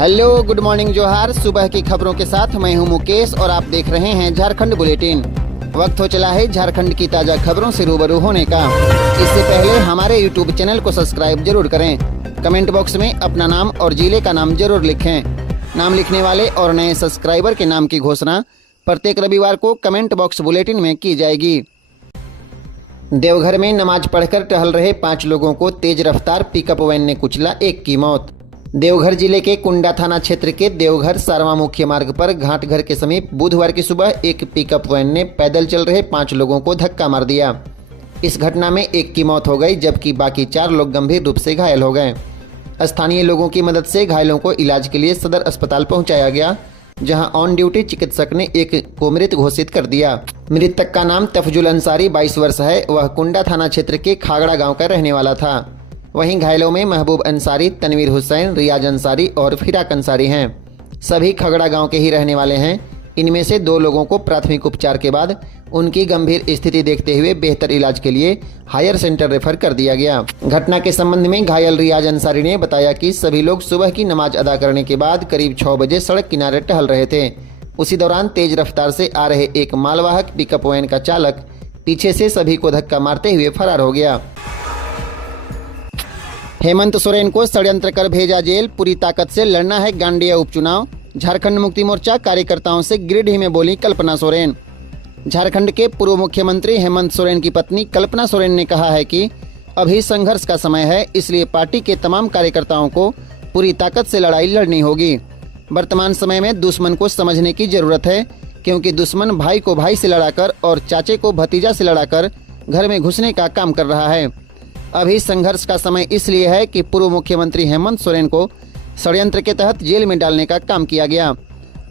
Hello, good morning, जोहार। सुबह की खबरों के साथ मैं हूं मुकेश और आप देख रहे हैं झारखंड बुलेटिन। वक्त हो चला है झारखंड की ताजा खबरों से रूबरू होने का। इससे पहले हमारे यूट्यूब चैनल को सब्सक्राइब जरूर करें। कमेंट बॉक्स में अपना नाम और जिले का नाम जरूर लिखें। नाम लिखने वाले और नए सब्सक्राइबर के नाम की घोषणा प्रत्येक रविवार को कमेंट बॉक्स बुलेटिन में की जाएगी। देवघर में नमाज पढ़कर टहल रहे 5 लोगों को तेज रफ्तार पिकअप वैन ने कुचला, 1 की मौत। देवघर जिले के कुंडा थाना क्षेत्र के देवघर सारवा मुख्य मार्ग पर घाट घर के समीप बुधवार की सुबह एक पिकअप वैन ने पैदल चल रहे 5 लोगों को धक्का मार दिया। इस घटना में 1 की मौत हो गई, जबकि बाकी 4 लोग गंभीर रूप से घायल हो गए। स्थानीय लोगों की मदद से घायलों को इलाज के लिए सदर अस्पताल पहुंचाया गया, जहां ऑन ड्यूटी चिकित्सक ने एक को मृत घोषित कर दिया। मृतक का नाम तफजुल अंसारी 22 वर्ष है। वह कुंडा थाना क्षेत्र के खागड़ा गांव का रहने वाला था। वहीं घायलों में महबूब अंसारी, तनवीर हुसैन, रियाज अंसारी और फिराक अंसारी हैं। सभी खगड़ा गांव के ही रहने वाले हैं। इनमें से 2 लोगों को प्राथमिक उपचार के बाद उनकी गंभीर स्थिति देखते हुए बेहतर इलाज के लिए हायर सेंटर रेफर कर दिया गया। घटना के संबंध में घायल रियाज अंसारी ने बताया कि सभी लोग सुबह की नमाज अदा करने के बाद करीब 6 बजे सड़क किनारे टहल रहे थे। उसी दौरान तेज रफ्तार से आ रहे एक मालवाहक पिकअप वैन का चालक पीछे से सभी को धक्का मारते हुए फरार हो गया। हेमंत सोरेन को षड्यंत्र कर भेजा जेल, पूरी ताकत से लड़ना है गांडेय उपचुनाव। झारखंड मुक्ति मोर्चा कार्यकर्ताओं से गिरिडीह में बोली कल्पना सोरेन। झारखंड के पूर्व मुख्यमंत्री हेमंत सोरेन की पत्नी कल्पना सोरेन ने कहा है कि अभी संघर्ष का समय है, इसलिए पार्टी के तमाम कार्यकर्ताओं को पूरी ताकत से लड़ाई लड़नी होगी। वर्तमान समय में दुश्मन को समझने की जरूरत है, क्योंकि दुश्मन भाई को भाई से लड़ाकर और चाचे को भतीजा से लड़ाकर घर में घुसने का काम कर रहा है। अभी संघर्ष का समय इसलिए है कि पूर्व मुख्यमंत्री हेमंत सोरेन को षड्यंत्र के तहत जेल में डालने का काम किया गया।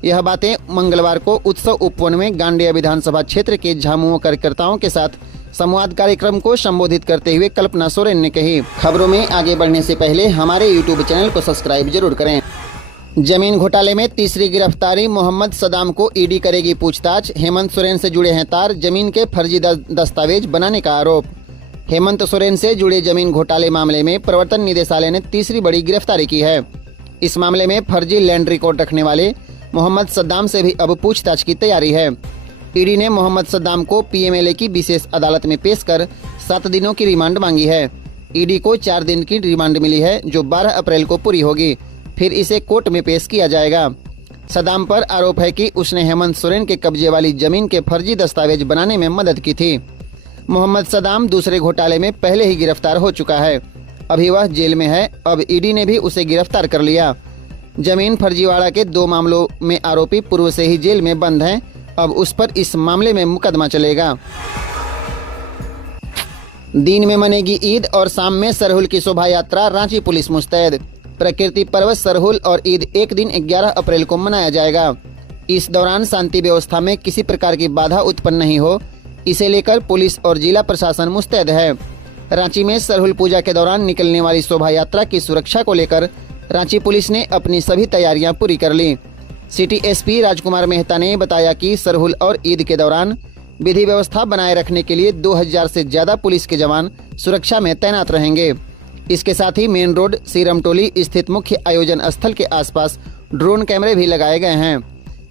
यह बातें मंगलवार को उत्सव उपवन में गांडेय विधानसभा क्षेत्र के झामुमो कार्यकर्ताओं के साथ संवाद कार्यक्रम को संबोधित करते हुए कल्पना सोरेन ने कही। खबरों में आगे बढ़ने से पहले हमारे यूट्यूब चैनल को सब्सक्राइब जरूर करें। जमीन घोटाले में तीसरी गिरफ्तारी, मोहम्मद सदाम को ईडी करेगी पूछताछ। हेमंत सोरेन से जुड़े हैं तार, जमीन के फर्जी दस्तावेज बनाने का आरोप। हेमंत सोरेन से जुड़े जमीन घोटाले मामले में प्रवर्तन निदेशालय ने तीसरी बड़ी गिरफ्तारी की है। इस मामले में फर्जी लैंड रिकॉर्ड रखने वाले मोहम्मद सद्दाम से भी अब पूछताछ की तैयारी है। ईडी ने मोहम्मद सद्दाम को पीएमएलए की विशेष अदालत में पेश कर 7 दिनों की रिमांड मांगी है। ईडी को 4 दिन की रिमांड मिली है, जो 12 अप्रैल को पूरी होगी। फिर इसे कोर्ट में पेश किया जाएगा। सद्दाम पर आरोप है कि उसने हेमंत सोरेन के कब्जे वाली जमीन के फर्जी दस्तावेज बनाने में मदद की थी। मोहम्मद सदाम दूसरे घोटाले में पहले ही गिरफ्तार हो चुका है। अभी वह जेल में है। अब ईडी ने भी उसे गिरफ्तार कर लिया। जमीन फर्जीवाड़ा के 2 मामलों में आरोपी पूर्व से ही जेल में बंद हैं। अब उस पर इस मामले में मुकदमा चलेगा। दिन में मनेगी ईद और शाम में सरहुल की शोभा यात्रा, रांची पुलिस मुस्तैद। प्रकृति पर्व सरहुल और ईद एक दिन 11 अप्रैल को मनाया जाएगा। इस दौरान शांति व्यवस्था में किसी प्रकार की बाधा उत्पन्न नहीं हो, इसे लेकर पुलिस और जिला प्रशासन मुस्तैद है। रांची में सरहुल पूजा के दौरान निकलने वाली शोभा यात्रा की सुरक्षा को लेकर रांची पुलिस ने अपनी सभी तैयारियां पूरी कर ली। सिटी एसपी राजकुमार मेहता ने बताया कि सरहुल और ईद के दौरान विधि व्यवस्था बनाए रखने के लिए 2000 से ज्यादा पुलिस के जवान सुरक्षा में तैनात रहेंगे। इसके साथ ही मेन रोड सीरमटोली स्थित मुख्य आयोजन स्थल के आसपास ड्रोन कैमरे भी लगाए गए हैं,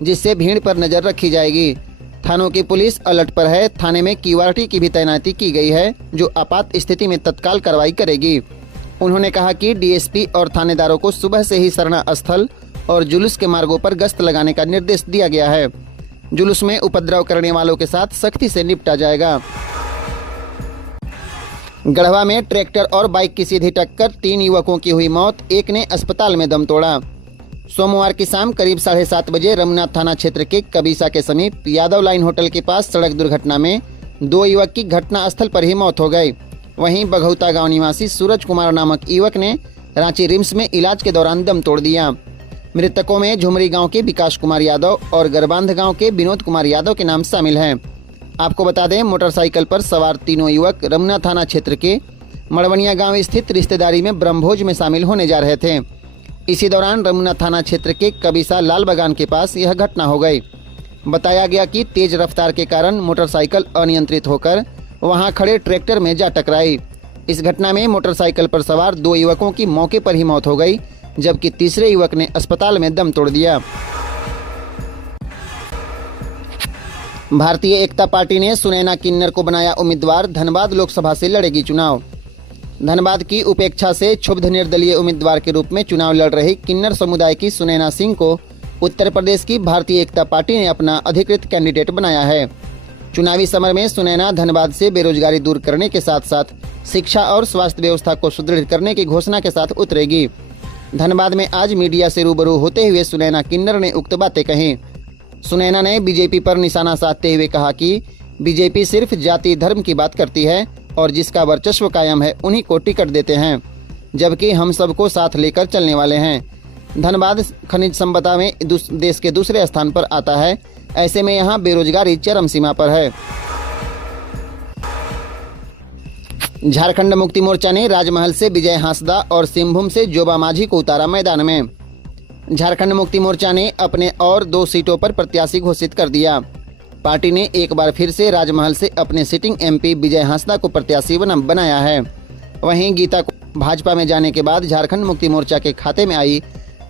जिससे भीड़ पर नजर रखी जाएगी। थानों की पुलिस अलर्ट पर है। थाने में क्यूआरटी की भी तैनाती की गई है, जो आपात स्थिति में तत्काल कार्रवाई करेगी। उन्होंने कहा कि डीएसपी और थानेदारों को सुबह से ही शरणा स्थल और जुलूस के मार्गों पर गश्त लगाने का निर्देश दिया गया है। जुलूस में उपद्रव करने वालों के साथ सख्ती से निपटा जाएगा। गढ़वा में ट्रैक्टर और बाइक की सीधी टक्कर, 3 युवकों की हुई मौत, एक ने अस्पताल में दम तोड़ा। सोमवार की शाम करीब 7:30 बजे रमनाथ थाना क्षेत्र के कबीसा के समीप यादव लाइन होटल के पास सड़क दुर्घटना में 2 युवक की घटना स्थल पर ही मौत हो गई। वहीं बघौता गांव निवासी सूरज कुमार नामक युवक ने रांची रिम्स में इलाज के दौरान दम तोड़ दिया। मृतकों में झुमरी गांव के विकास कुमार यादव और गरबांध गांव के विनोद कुमार यादव के नाम शामिल हैं। आपको बता दें, मोटरसाइकिल पर सवार तीनों युवक रमना थाना क्षेत्र के मड़वनिया गांव स्थित रिश्तेदारी में ब्रह्मभोज में शामिल होने जा रहे थे। इसी दौरान रमुना थाना क्षेत्र के कबीसा लाल बागान के पास यह घटना हो गई। बताया गया कि तेज रफ्तार के कारण मोटरसाइकिल अनियंत्रित होकर वहां खड़े ट्रैक्टर में जा टकराई। इस घटना में मोटरसाइकिल पर सवार 2 युवकों की मौके पर ही मौत हो गई, जबकि तीसरे युवक ने अस्पताल में दम तोड़ दिया। भारतीय एकता पार्टी ने सुनैना किन्नर को बनाया उम्मीदवार, धनबाद लोकसभा से लड़ेगी चुनाव। धनबाद की उपेक्षा से क्षुब्ध निर्दलीय उम्मीदवार के रूप में चुनाव लड़ रही किन्नर समुदाय की सुनैना सिंह को उत्तर प्रदेश की भारतीय एकता पार्टी ने अपना अधिकृत कैंडिडेट बनाया है। चुनावी समर में सुनैना धनबाद से बेरोजगारी दूर करने के साथ साथ शिक्षा और स्वास्थ्य व्यवस्था को सुदृढ़ करने की घोषणा के साथ उतरेगी। धनबाद में आज मीडिया से रूबरू होते हुए सुनैना किन्नर ने उक्त बातें कही। सुनैना ने बीजेपी पर निशाना साधते हुए कहा कि बीजेपी सिर्फ जाति धर्म की बात करती है और जिसका वर्चस्व कायम है उन्हीं को टिकट देते हैं, जबकि हम सबको साथ लेकर चलने वाले हैं। धनबाद खनिज संपदा में देश के दूसरे स्थान पर आता है, ऐसे में यहाँ बेरोजगारी चरम सीमा पर है। झारखंड मुक्ति मोर्चा ने राजमहल से विजय हांसदा और सिंहभूम से जोबा माझी को उतारा मैदान में। झारखंड मुक्ति मोर्चा ने अपने और 2 सीटों पर प्रत्याशी घोषित कर दिया। पार्टी ने एक बार फिर से राजमहल से अपने सिटिंग एमपी विजय हांसदा को प्रत्याशी बनाया है। वहीं गीता को भाजपा में जाने के बाद झारखंड मुक्ति मोर्चा के खाते में आई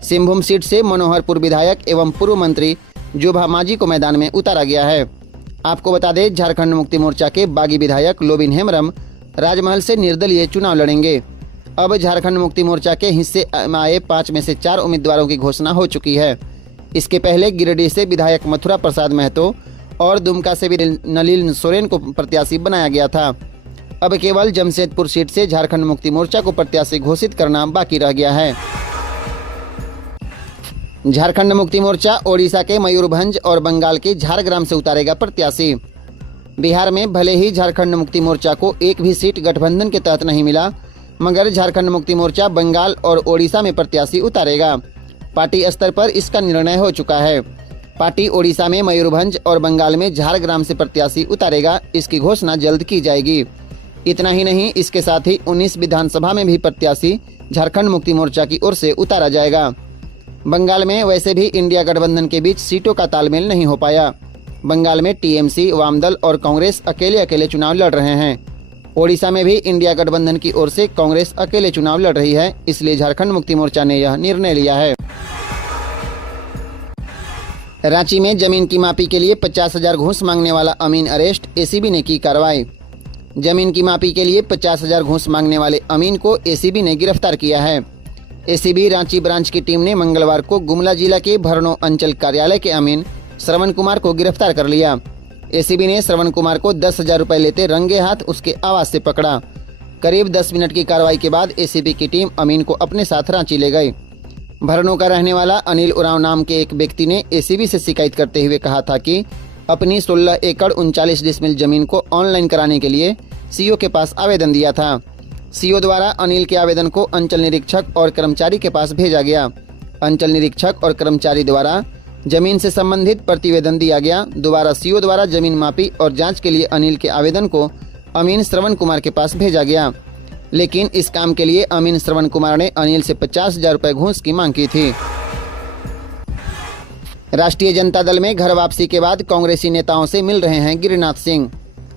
सिंहभूम सीट से मनोहरपुर विधायक एवं पूर्व मंत्री जोबा माझी को मैदान में उतारा गया है। आपको बता दें, झारखंड मुक्ति मोर्चा के बागी विधायक लोबिन हेम्ब्रम राजमहल से निर्दलीय चुनाव लड़ेंगे। अब झारखंड मुक्ति मोर्चा के हिस्से में आए 5 में से 4 उम्मीदवारों की घोषणा हो चुकी है। इसके पहले गिरिडीह से विधायक मथुरा प्रसाद महतो और दुमका से भी नलिन सोरेन को प्रत्याशी बनाया गया था। अब केवल जमशेदपुर सीट से झारखंड मुक्ति मोर्चा को प्रत्याशी घोषित करना बाकी रह गया है। झारखंड मुक्ति मोर्चा ओडिशा के मयूरभंज और बंगाल के झारग्राम से उतारेगा प्रत्याशी। बिहार में भले ही झारखंड मुक्ति मोर्चा को एक भी सीट गठबंधन के तहत नहीं मिला, मगर झारखंड मुक्ति मोर्चा बंगाल और ओडिशा में प्रत्याशी उतारेगा। पार्टी स्तर पर इसका निर्णय हो चुका है। पार्टी ओडिशा में मयूरभंज और बंगाल में झारग्राम से प्रत्याशी उतारेगा। इसकी घोषणा जल्द की जाएगी। इतना ही नहीं, इसके साथ ही 19 विधानसभा में भी प्रत्याशी झारखंड मुक्ति मोर्चा की ओर से उतारा जाएगा। बंगाल में वैसे भी इंडिया गठबंधन के बीच सीटों का तालमेल नहीं हो पाया। बंगाल में टीएमसी, वामदल और कांग्रेस अकेले अकेले चुनाव लड़ रहे हैं। ओडिशा में भी इंडिया गठबंधन की ओर से कांग्रेस अकेले चुनाव लड़ रही है, इसलिए झारखंड मुक्ति मोर्चा ने यह निर्णय लिया है। रांची में जमीन की मापी के लिए 50,000 घूस मांगने वाला अमीन अरेस्ट, एसीबी ने की कार्रवाई। जमीन की मापी के लिए 50,000 घूस मांगने वाले अमीन को एसीबी ने गिरफ्तार किया है। एसीबी रांची ब्रांच की टीम ने मंगलवार को गुमला जिला के भरनो अंचल कार्यालय के अमीन श्रवण कुमार को गिरफ्तार कर लिया। एसीबी ने श्रवण कुमार को 10,000 रुपए लेते रंगे हाथ उसके आवास से पकड़ा। करीब 10 मिनट की कार्रवाई के बाद एसीबी की टीम अमीन को अपने साथ रांची ले गई। भरनो का रहने वाला अनिल उरांव नाम के एक व्यक्ति ने एसीबी से शिकायत करते हुए कहा था कि अपनी 16 एकड़ 39 डिसमिल जमीन को ऑनलाइन कराने के लिए सीओ के पास आवेदन दिया था। सीओ द्वारा अनिल के आवेदन को अंचल निरीक्षक और कर्मचारी के पास भेजा गया। अंचल निरीक्षक और कर्मचारी द्वारा जमीन से संबंधित प्रतिवेदन दिया गया। दोबारा सीओ द्वारा जमीन मापी और जांच के लिए अनिल के आवेदन को अमीन श्रवण कुमार के पास भेजा गया, लेकिन इस काम के लिए अमीन श्रवण कुमार ने अनिल से 50,000 रुपए घूस की मांग की थी। राष्ट्रीय जनता दल में घर वापसी के बाद कांग्रेसी नेताओं से मिल रहे हैं गिरिनाथ सिंह।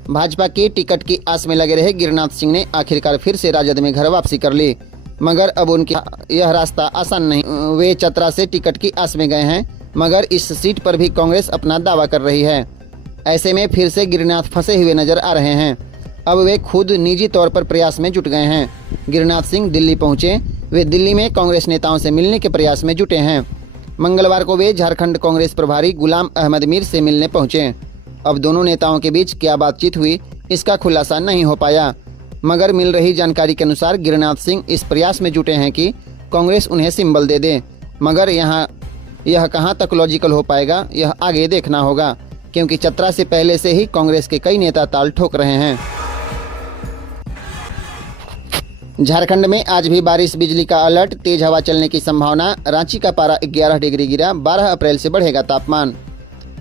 भाजपा की टिकट की आस में लगे रहे गिरिनाथ सिंह ने आखिरकार फिर से राजद में घर वापसी कर ली, मगर अब उनकी यह रास्ता आसान नहीं। वे चतरा से टिकट की आस में गए हैं, मगर इस सीट पर भी कांग्रेस अपना दावा कर रही है। ऐसे में फिर से गिरिनाथ फंसे हुए नजर आ रहे हैं। अब वे खुद निजी तौर पर प्रयास में जुट गए हैं। गिरिनाथ सिंह दिल्ली पहुंचे। वे दिल्ली में कांग्रेस नेताओं से मिलने के प्रयास में जुटे हैं। मंगलवार को वे झारखंड कांग्रेस प्रभारी गुलाम अहमद मीर से मिलने पहुंचे। अब दोनों नेताओं के बीच क्या बातचीत हुई, इसका खुलासा नहीं हो पाया, मगर मिल रही जानकारी के अनुसार गिरिनाथ सिंह इस प्रयास में जुटे हैं कि कांग्रेस उन्हें सिंबल दे दे। मगर यह कहां तक लॉजिकल हो पाएगा, यह आगे देखना होगा, क्योंकि चतरा से पहले से ही कांग्रेस के कई नेता ताल ठोक रहे हैं। झारखंड में आज भी बारिश बिजली का अलर्ट, तेज हवा चलने की संभावना। रांची का पारा 11 डिग्री गिरा। 12 अप्रैल से बढ़ेगा तापमान।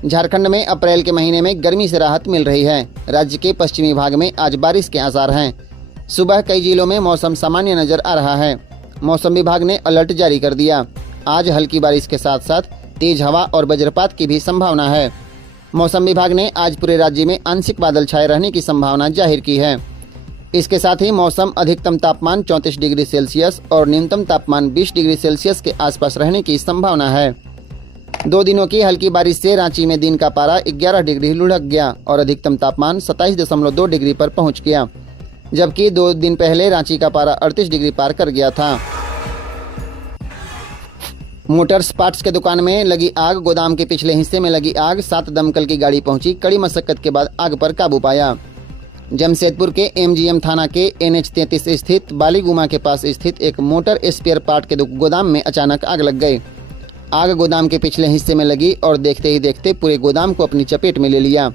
झारखंड में अप्रैल के महीने में गर्मी से राहत मिल रही है। राज्य के पश्चिमी भाग में आज बारिश के आसार हैं। सुबह कई जिलों में मौसम सामान्य नजर आ रहा है। मौसम विभाग ने अलर्ट जारी कर दिया। आज हल्की बारिश के साथ साथ तेज हवा और वज्रपात की भी संभावना है। मौसम विभाग ने आज पूरे राज्य में आंशिक बादल छाए रहने की संभावना जाहिर की है। इसके साथ ही मौसम अधिकतम तापमान 34 डिग्री सेल्सियस और न्यूनतम तापमान 20 डिग्री सेल्सियस के आसपास रहने की संभावना है। 2 दिनों की हल्की बारिश से रांची में दिन का पारा 11 डिग्री लुढ़क गया और अधिकतम तापमान 27.2 डिग्री पर पहुंच गया, जबकि 2 दिन पहले रांची का पारा 38 डिग्री पार कर गया था। मोटर्स पार्ट्स के दुकान में लगी आग, गोदाम के पिछले हिस्से में लगी आग, 7 दमकल की गाड़ी पहुंची, कड़ी मशक्कत के बाद आग पर काबू पाया। जमशेदपुर के एमजीएम थाना के NH 33 स्थित बालीगुमा के पास स्थित एक मोटर स्पेयर पार्ट के गोदाम में अचानक आग लग गई। आग गोदाम के पिछले हिस्से में लगी और देखते ही देखते पूरे गोदाम को अपनी चपेट में ले लिया।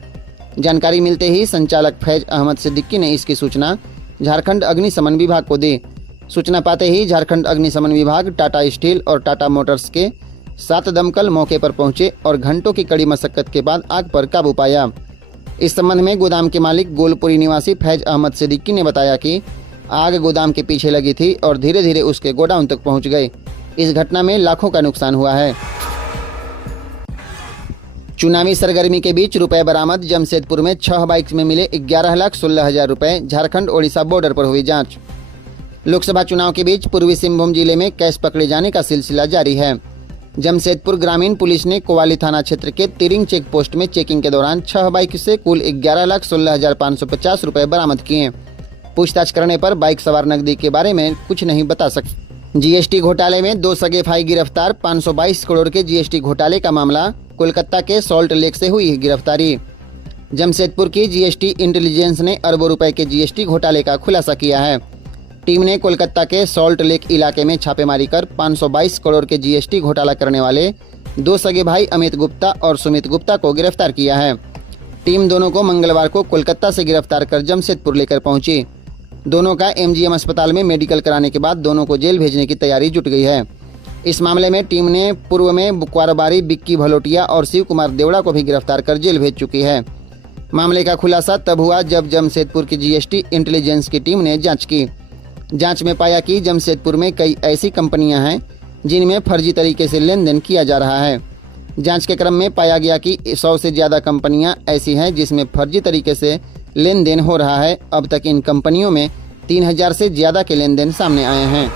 जानकारी मिलते ही संचालक फैज अहमद सिद्दीकी ने इसकी सूचना झारखंड अग्निशमन विभाग को दी। सूचना पाते ही झारखंड अग्निशमन विभाग, टाटा स्टील और टाटा मोटर्स के 7 दमकल मौके पर पहुंचे और घंटों की कड़ी मशक्कत के बाद आग पर काबू पाया। इस संबंध में गोदाम के मालिक गोलपुरी निवासी फैज अहमद सिद्दीकी ने बताया कि आग गोदाम के पीछे लगी थी और धीरे धीरे उसके गोडाउन तक पहुंच गई। इस घटना में लाखों का नुकसान हुआ है। चुनावी सरगर्मी के बीच रुपए बरामद। जमशेदपुर में 6 बाइक में मिले 11,16,000 रुपए। झारखंड ओडिशा बॉर्डर पर हुई जांच। लोकसभा चुनाव के बीच पूर्वी सिंहभूम जिले में कैश पकड़े जाने का सिलसिला जारी है। जमशेदपुर ग्रामीण पुलिस ने कोवाली थाना क्षेत्र के तिरिंग चेक पोस्ट में चेकिंग के दौरान 6 बाइक से कुल 11,16,550 रुपए बरामद किए। पूछताछ करने पर बाइक सवार नकदी के बारे में कुछ नहीं बता सकते। जीएसटी घोटाले में 2 सगे भाई गिरफ्तार। 522 करोड़ के जीएसटी घोटाले का मामला। कोलकाता के सॉल्ट लेक से हुई गिरफ्तारी। जमशेदपुर की जीएसटी इंटेलिजेंस ने अरबों रुपए के जीएसटी घोटाले का खुलासा किया है। टीम ने कोलकाता के सॉल्ट लेक इलाके में छापेमारी कर 522 करोड़ के जीएसटी घोटाला करने वाले 2 सगे भाई अमित गुप्ता और सुमित गुप्ता को गिरफ्तार किया है। टीम दोनों को मंगलवार को कोलकाता से गिरफ्तार कर जमशेदपुर लेकर पहुंची। दोनों का एमजीएम अस्पताल में मेडिकल कराने के बाद दोनों को जेल भेजने की तैयारी जुट गई है। इस मामले में टीम ने पूर्व में कारोबारी बिक्की भलोटिया और शिव कुमार देवड़ा को भी गिरफ्तार कर जेल भेज चुकी है। मामले का खुलासा तब हुआ जब जमशेदपुर की जीएसटी इंटेलिजेंस की टीम ने जांच की। जांच में पाया कि जमशेदपुर में कई ऐसी कंपनियां हैं जिनमें फर्जी तरीके से लेन देन किया जा रहा है। जांच के क्रम में पाया गया कि 100 से ज़्यादा कंपनियां ऐसी हैं जिसमें फर्जी तरीके से लेन देन हो रहा है। अब तक इन कंपनियों में 3,000 से ज़्यादा के लेन देन सामने आए हैं।